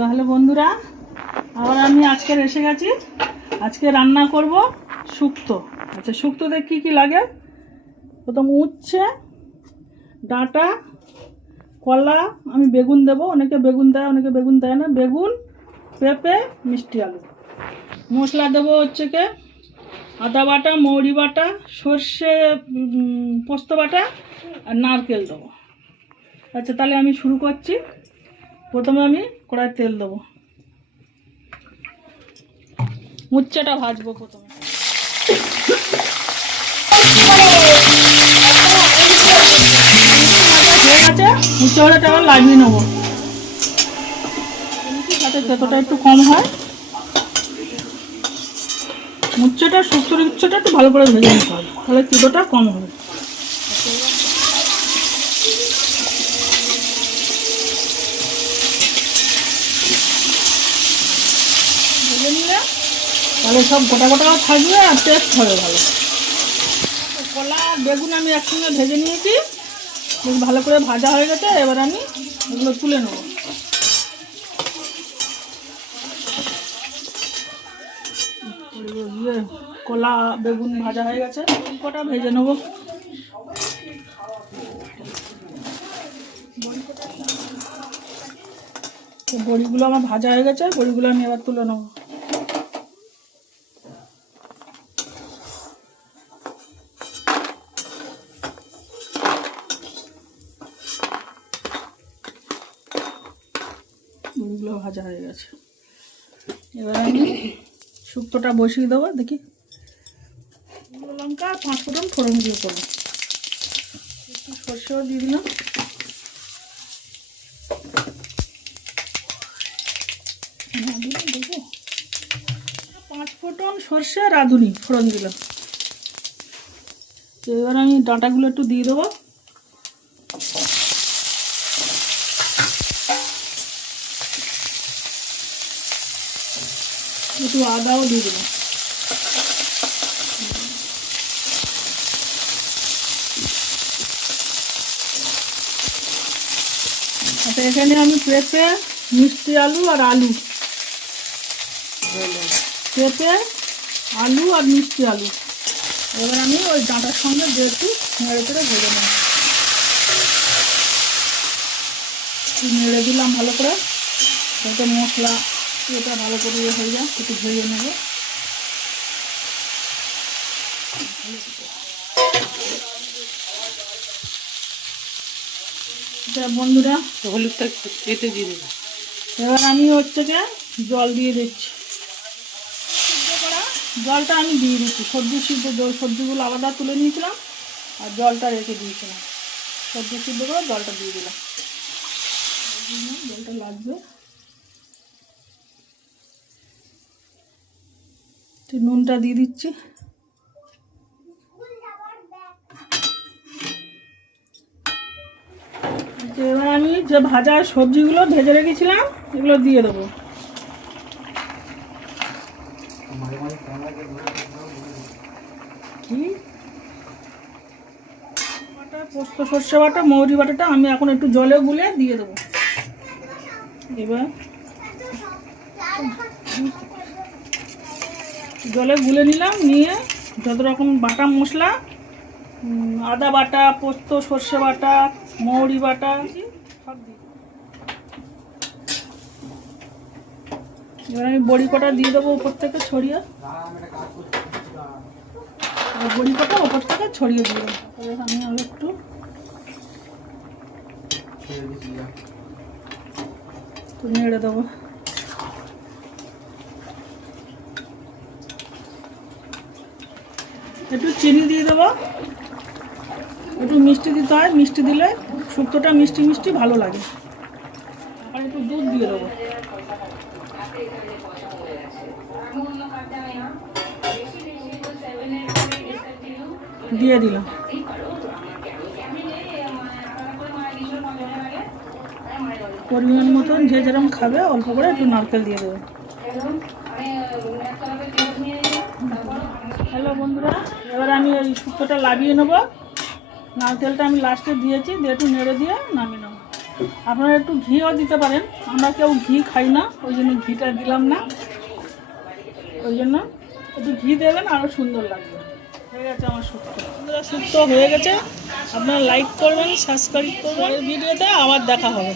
Hello বন্ধুরা, আবার আমি আজকে এসে গেছি। আজকে রান্না করব শুক্তো। আচ্ছা, শুক্তোতে কি কি লাগে? প্রথম উচ্ছে, ডাঁটা, কলা, আমি বেগুন দেবো। অনেকে বেগুন দেয়, অনেকে বেগুন দেয় না। বেগুন, পেঁপে, মিষ্টি আলু। মশলা দেবো হচ্ছে কে আদা বাটা, মৌরি বাটা, সর্ষে পোস্ত বাটা আর নারকেল দেবো। আচ্ছা, তাহলে আমি শুরু করছি। প্রথমে আমি কড়াই তেল দেবো। উচ্ছেটা ভাজবো প্রথমে। উচ্ছে ভাজাটা আবার লাগিয়ে নেবো যাতে তেতোটা একটু কম হয়। উচ্ছেটা শুক্তোর উচ্ছেটা একটু ভালো করে ভেজে নিতে হবে, তাহলে তেতোটা কম হবে। ভেজে নিলে তাহলে সব গোটা গোটাও থাকবে আর টেস্ট হবে ভালো। কলা আর বেগুন আমি একসঙ্গে ভেজে নিয়েছি, বেশ ভালো করে ভাজা হয়ে গেছে। এবার আমি এগুলো তুলে নেব। কলা বেগুন ভাজা হয়ে গেছে, কটা ভেজে নেব। বড়িগুলো আমার ভাজা হয়ে গেছে, বড়িগুলো আমি এবার তুলে নেব। বড়িগুলো ভাজা হয়ে গেছে, এবার আমি শুক্তোটা বসিয়ে দেবো। দেখি, লঙ্কা 5 ফোঁটন ফোড়ন দিয়ে করবো। একটু সর্ষেও দিয়ে দিলাম। দেখো, 5 ফোঁটন সর্ষে আর রাঁধুনি ফোড়ন দিলাম। এবার আমি ডাঁটাগুলো একটু দিয়ে দেবো। একটু আদাও দিয়ে দিলাম। আচ্ছা, এখানে আমি পেঁপে, মিষ্টি আলু আর আলু, পেঁপে, আলু আর মিষ্টি আলু এবার আমি ওই ডাঁটার সঙ্গে দিয়ে একটু নেড়ে করে ভেজে নেব। নেড়ে দিলাম ভালো করে, যাতে মশলা এটা ভালো করে হয়ে যায়। একটু ভেজে নেব। বন্ধুরা, হলুদটা এতে দিয়ে দেবো। এবার আমি হচ্ছে যে জল দিয়ে দিচ্ছি। সিদ্ধ করা জলটা আমি দিয়ে দিচ্ছি। সবজিগুলো আলাদা তুলে নিয়েছিলাম আর জলটা রেখে দিয়েছিলাম। সবজি সিদ্ধ করে জলটা দিয়ে দিলাম। জলটা লাগবে। নুনটা দিয়ে দিচ্ছি। এবার আমি যে ভাজা সবজিগুলো ভেজে রেখেছিলাম এগুলো দিয়ে দেবো। কি বাটা, পোস্ত, সর্ষে বাটা, মৌরি বাটাটা আমি এখন একটু জলে গুলে দিয়ে দেবো। এবার জলে গুলে নিলাম, নিয়ে যত রকম বাটা মশলা, আদা বাটা, পোস্ত, সর্ষে বাটা, মৌরি বাটা সব দিই। এবার আমি বড়ি কটা দিয়ে দেবো উপর থেকে ছড়িয়ে। বড়ি কটা উপর থেকে ছড়িয়ে দিয়ে দেবো। আমি আরো একটু নেড়ে দেবো। একটু চিনি দিয়ে দেবো, একটু মিষ্টি দিতে হয়। মিষ্টি দিলে শুক্তোটা মিষ্টি মিষ্টি ভালো লাগে। আর একটু দুধ দিয়ে দেবো। দিয়ে দিলাম। পরিমাণ মতন যে যেরকম খাবে অল্প করে একটু নারকেল দিয়ে দেবে। হ্যালো বন্ধুরা, এবার আমি এই শুক্তোটা লাগিয়ে নেবো। নারকেলটা আমি লাস্টে দিয়েছি, দিয়ে একটু নেড়ে দিয়ে নামিয়ে নেবো। আপনারা একটু ঘিও দিতে পারেন, আমরা কেউ ঘি খাই না, ওই জন্য ঘিটা দিলাম না। ওই জন্য একটু ঘি দেবেন, আরও সুন্দর লাগবে। হয়ে গেছে আমার শুক্তো। শুক্তো হয়ে গেছে, আপনারা লাইক করবেন, সাবস্ক্রাইব করবেন। ভিডিওতে আবার দেখা হবে।